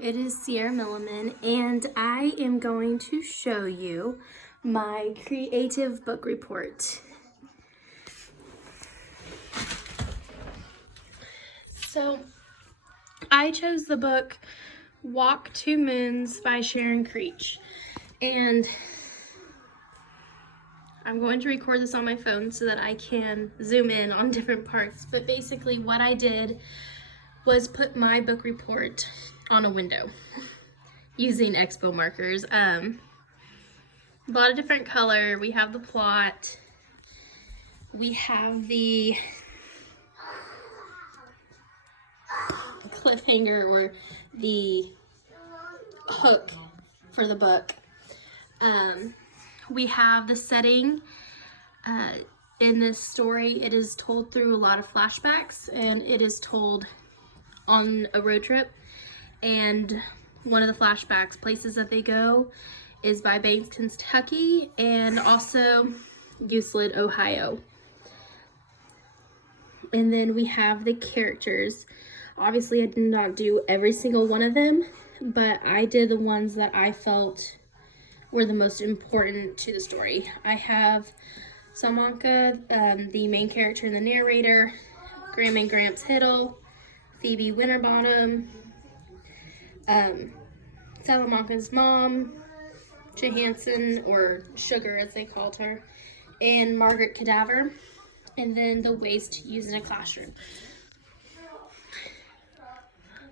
it is Sierra Milliman, and I am going to show you my creative book report. So, I chose the book Walk Two Moons by Sharon Creech, and I'm going to record this on my phone so that I can zoom in on different parts, but basically what I did was put my book report on a window using Expo markers. A lot of different color. We have the plot. We have the cliffhanger or the hook for the book. We have the setting. In this story, it is told through a lot of flashbacks, and it is told on a road trip. And one of the flashbacks, places that they go, is by Banks, Kentucky, and also Euclid, Ohio. And then we have the characters. Obviously, I did not do every single one of them, but I did the ones that I felt were the most important to the story. I have Salamanca, the main character and the narrator, Graham and Gramps Hiddle, Phoebe Winterbottom, Salamanca's mom, Johansson, or Sugar as they called her, and Margaret Cadaver, and then the ways to use in a classroom.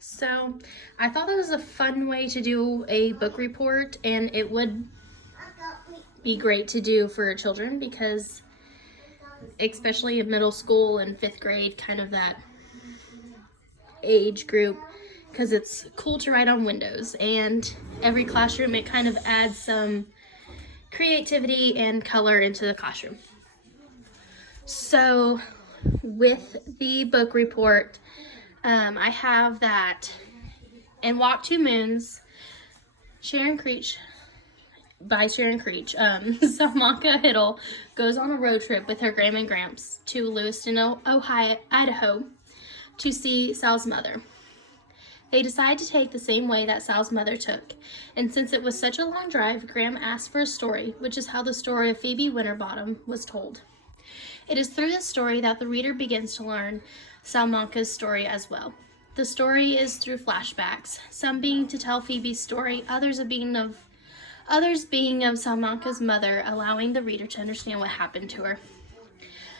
So I thought that was a fun way to do a book report, and it would be great to do for children because especially in middle school and 5th grade, kind of that age group, because it's cool to write on windows, and every classroom it kind of adds some creativity and color into the classroom. So with the book report, I have that in Walk Two Moons, by Sharon Creech, Salamanca Hiddle goes on a road trip with her Graham and Gramps to Lewiston, Idaho to see Sal's mother. They decide to take the same way that Sal's mother took, and since it was such a long drive, Graham asked for a story, which is how the story of Phoebe Winterbottom was told. It is through this story that the reader begins to learn Salamanca's story as well. The story is through flashbacks, some being to tell Phoebe's story, others being of Salamanca's mother, allowing the reader to understand what happened to her.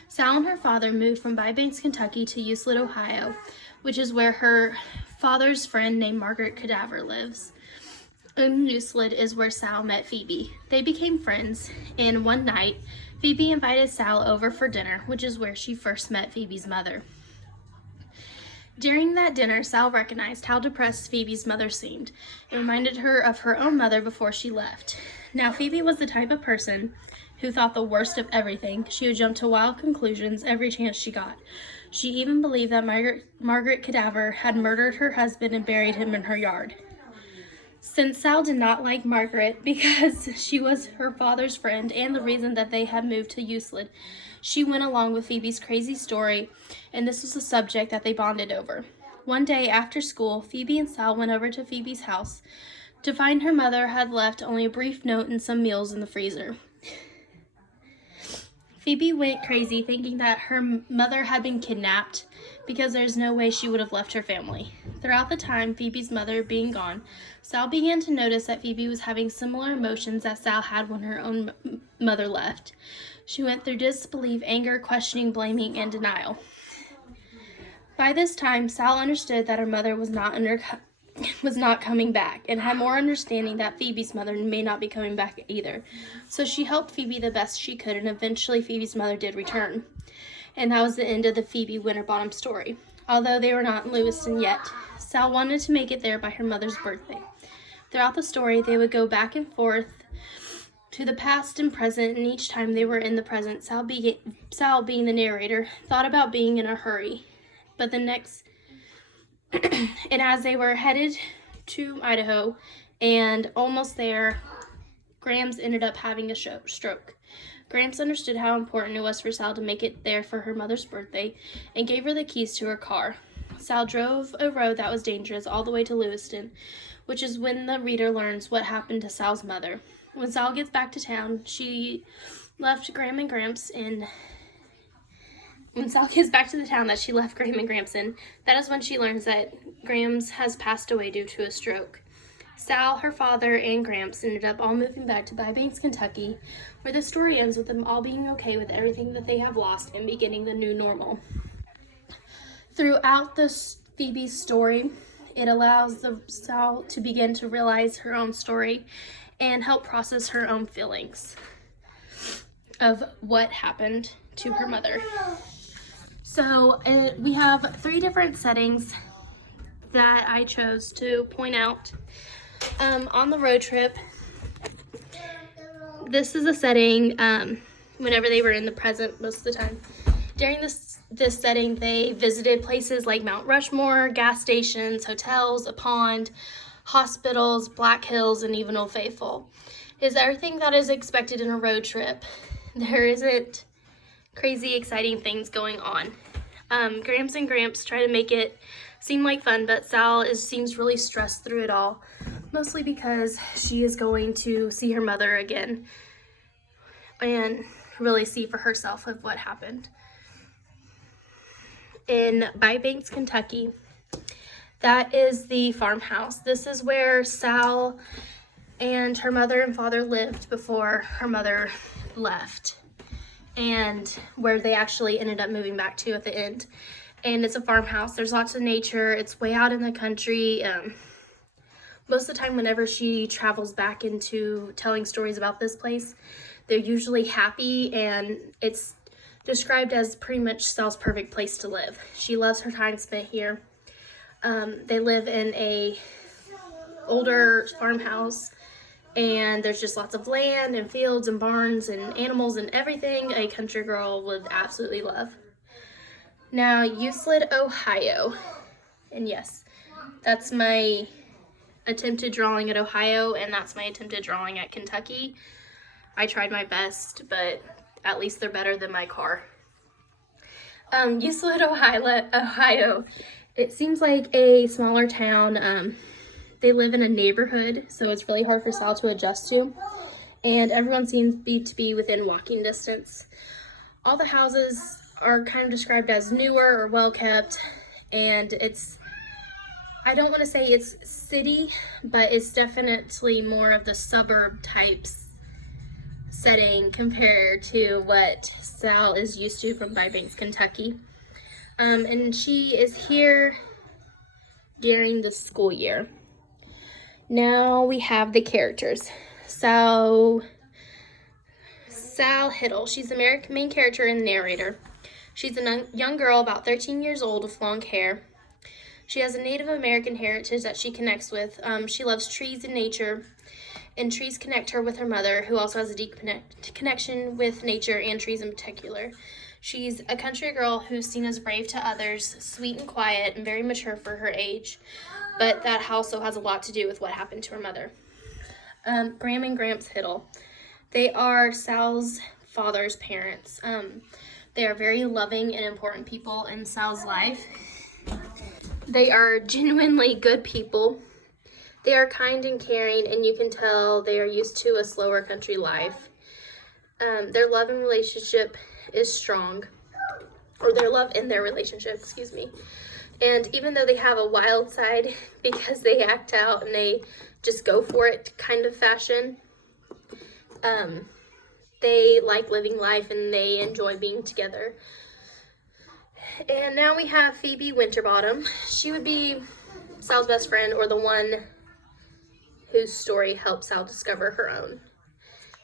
Sal and her father moved from Bybanks, Kentucky to Euclid, Ohio, which is where her father's friend named Margaret Cadaver lives. In Euclid is where Sal met Phoebe. They became friends, and one night, Phoebe invited Sal over for dinner, which is where she first met Phoebe's mother. During that dinner, Sal recognized how depressed Phoebe's mother seemed. It reminded her of her own mother before she left. Now, Phoebe was the type of person who thought the worst of everything. She would jump to wild conclusions every chance she got. She even believed that Margaret Cadaver had murdered her husband and buried him in her yard. Since Sal did not like Margaret because she was her father's friend and the reason that they had moved to Euclid, she went along with Phoebe's crazy story, and this was a subject that they bonded over. One day after school, Phoebe and Sal went over to Phoebe's house to find her mother had left only a brief note and some meals in the freezer. Phoebe went crazy thinking that her mother had been kidnapped because there's no way she would have left her family. Throughout the time, Phoebe's mother being gone, Sal began to notice that Phoebe was having similar emotions that Sal had when her own mother left. She went through disbelief, anger, questioning, blaming, and denial. By this time, Sal understood that her mother was not coming back, and had more understanding that Phoebe's mother may not be coming back either. So she helped Phoebe the best she could, and eventually Phoebe's mother did return. And that was the end of the Phoebe Winterbottom story. Although they were not in Lewiston yet, Sal wanted to make it there by her mother's birthday. Throughout the story, they would go back and forth to the past and present, and each time they were in the present, Sal being the narrator, thought about being in a hurry. But the next, and as they were headed to Idaho and almost there, Gramps ended up having a stroke. Gramps understood how important it was for Sal to make it there for her mother's birthday and gave her the keys to her car. Sal drove a road that was dangerous all the way to Lewiston, which is when the reader learns what happened to Sal's mother. When Sal gets back to town, she left Graham and Gramps in. When Sal gets back to the town that she left Graham and Gramps in, that is when she learns that Gramps has passed away due to a stroke. Sal, her father, and Gramps ended up all moving back to Bybanks, Kentucky, where the story ends with them all being okay with everything that they have lost and beginning the new normal. Throughout Phoebe's story, it allows Sal to begin to realize her own story and help process her own feelings of what happened to her mother. So we have 3 different settings that I chose to point out. On the road trip, this is a setting whenever they were in the present most of the time. During this setting, they visited places like Mount Rushmore, gas stations, hotels, a pond, hospitals, Black Hills, and even Old Faithful. Is everything that is expected in a road trip. There isn't crazy exciting things going on. Gramps and Gramps try to make it seem like fun, but Sal seems really stressed through it all, mostly because she is going to see her mother again and really see for herself of what happened. In Bybanks, Kentucky, that is the farmhouse. This is where Sal and her mother and father lived before her mother left, and where they actually ended up moving back to at the end. And it's a farmhouse. There's lots of nature. It's way out in the country. Most of the time, whenever she travels back into telling stories about this place, they're usually happy, and it's described as pretty much Sal's perfect place to live. She loves her time spent here. They live in a older farmhouse, and there's just lots of land and fields and barns and animals and everything a country girl would absolutely love. Now, Euclid, Ohio. And yes, that's my attempted drawing at Ohio, and that's my attempted drawing at Kentucky. I tried my best, but at least they're better than my car. Euclid, Ohio. It seems like a smaller town. They live in a neighborhood, so it's really hard for Sal to adjust to. And everyone seems to be within walking distance. All the houses are kind of described as newer or well kept, and I don't want to say it's city, but it's definitely more of the suburb types setting compared to what Sal is used to from Bybanks, Kentucky. And she is here during the school year. Now we have the characters. Sal Hiddle, she's the main character and narrator. She's a young girl about 13 years old with long hair. She has a Native American heritage that she connects with. She loves trees and nature, and trees connect her with her mother, who also has a deep connection with nature and trees in particular. She's a country girl who's seen as brave to others, sweet and quiet, and very mature for her age, but that also has a lot to do with what happened to her mother. Graham and Gramps Hiddle. They are Sal's father's parents. They are very loving and important people in Sal's life. They are genuinely good people. They are kind and caring, and you can tell they are used to a slower country life. Their love and relationship is strong, or their love in their relationship, excuse me. And even though they have a wild side because they act out and they just go for it kind of fashion, they like living life and they enjoy being together. And now we have Phoebe Winterbottom. She would be Sal's best friend, or the one whose story helps Sal discover her own.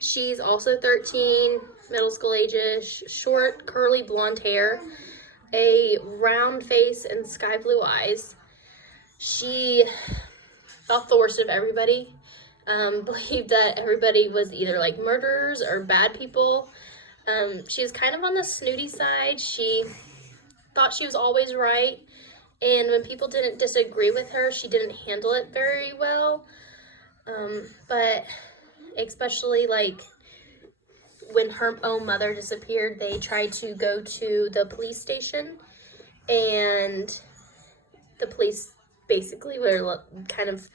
She's also 13, middle school ages, short, curly blonde hair, a round face, and sky blue eyes. She thought the worst of everybody, believed that everybody was either like murderers or bad people. She was kind of on the snooty side. She thought she was always right, and when people didn't disagree with her, she didn't handle it very well. But especially like when her own mother disappeared, they tried to go to the police station, and the police basically were kind of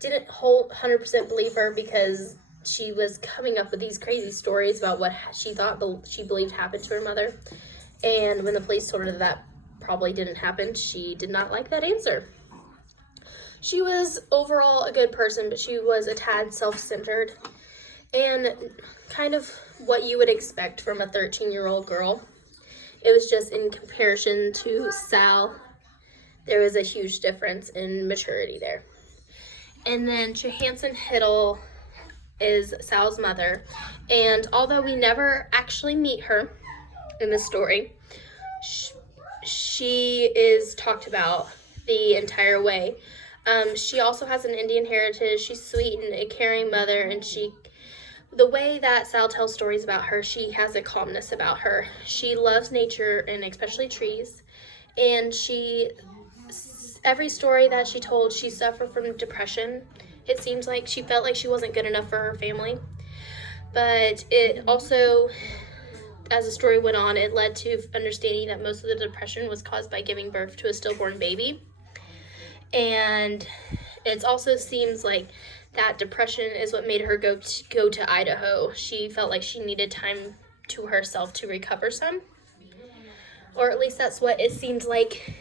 didn't 100% believe her because she was coming up with these crazy stories about what she believed happened to her mother. And when the police told her that probably didn't happen, she did not like that answer. She was overall a good person, but she was a tad self-centered and kind of what you would expect from a 13-year-old girl. It was just in comparison to Sal, there was a huge difference in maturity there. And then Johansson Hiddle is Sal's mother, and although we never actually meet her in the story, she is talked about the entire way. She also has an Indian heritage. She's sweet and a caring mother, and the way that Sal tells stories about her, she has a calmness about her. She loves nature and especially trees, and every story that she told, she suffered from depression. It seems like she felt like she wasn't good enough for her family, but it also, as the story went on, it led to understanding that most of the depression was caused by giving birth to a stillborn baby. And it also seems like that depression is what made her go to Idaho. She felt like she needed time to herself to recover some, or at least that's what it seems like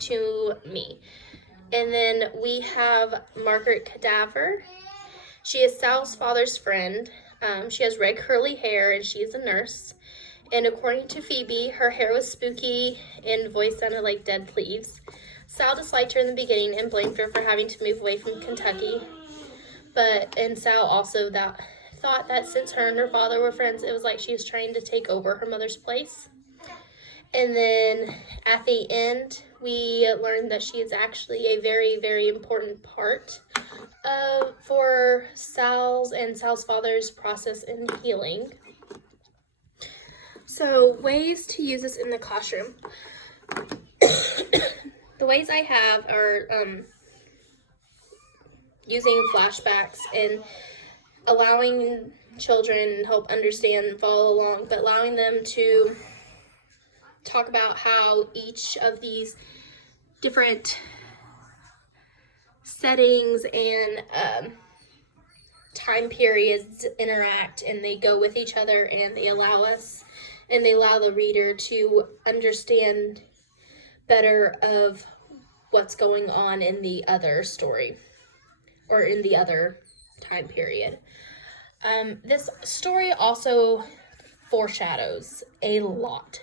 to me. And then we have Margaret Cadaver. She is Sal's father's friend. She has red curly hair, and she is a nurse. And according to Phoebe, her hair was spooky and voice sounded like dead leaves. Sal disliked her in the beginning and blamed her for having to move away from Kentucky. And Sal also thought that since her and her father were friends, it was like she was trying to take over her mother's place. And then at the end, we learned that she is actually a very, very important part for Sal's father's process in healing. So, ways to use this in the classroom. The ways I have are using flashbacks and allowing children help understand and follow along, but allowing them to talk about how each of these different settings and time periods interact, and they go with each other, and they allow the reader to understand better of what's going on in the other story or in the other time period. This story also foreshadows a lot.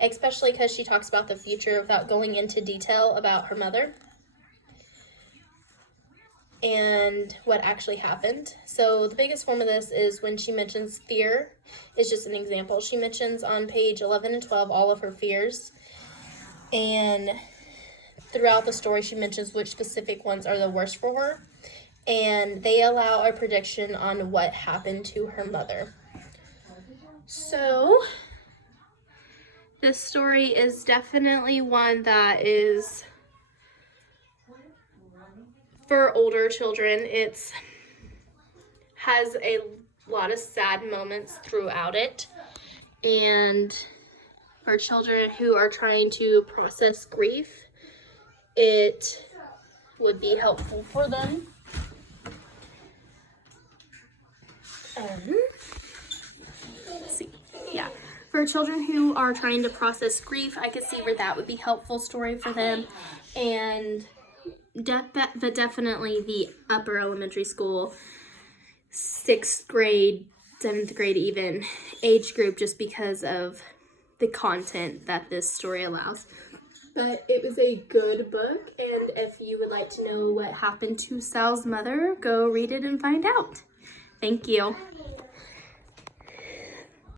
Especially because she talks about the future without going into detail about her mother and what actually happened. So the biggest form of this is when she mentions fear is just an example. She mentions on page 11 and 12 all of her fears, and throughout the story she mentions which specific ones are the worst for her, and they allow a prediction on what happened to her mother. So this story is definitely one that is for older children. It has a lot of sad moments throughout it, and for children who are trying to process grief, it would be helpful for them. Let's see. Yeah. For children who are trying to process grief, I could see where that would be a helpful story for them. And but definitely the upper elementary school, 6th grade, 7th grade even, age group, just because of the content that this story allows. But it was a good book, and if you would like to know what happened to Sal's mother, go read it and find out. Thank you.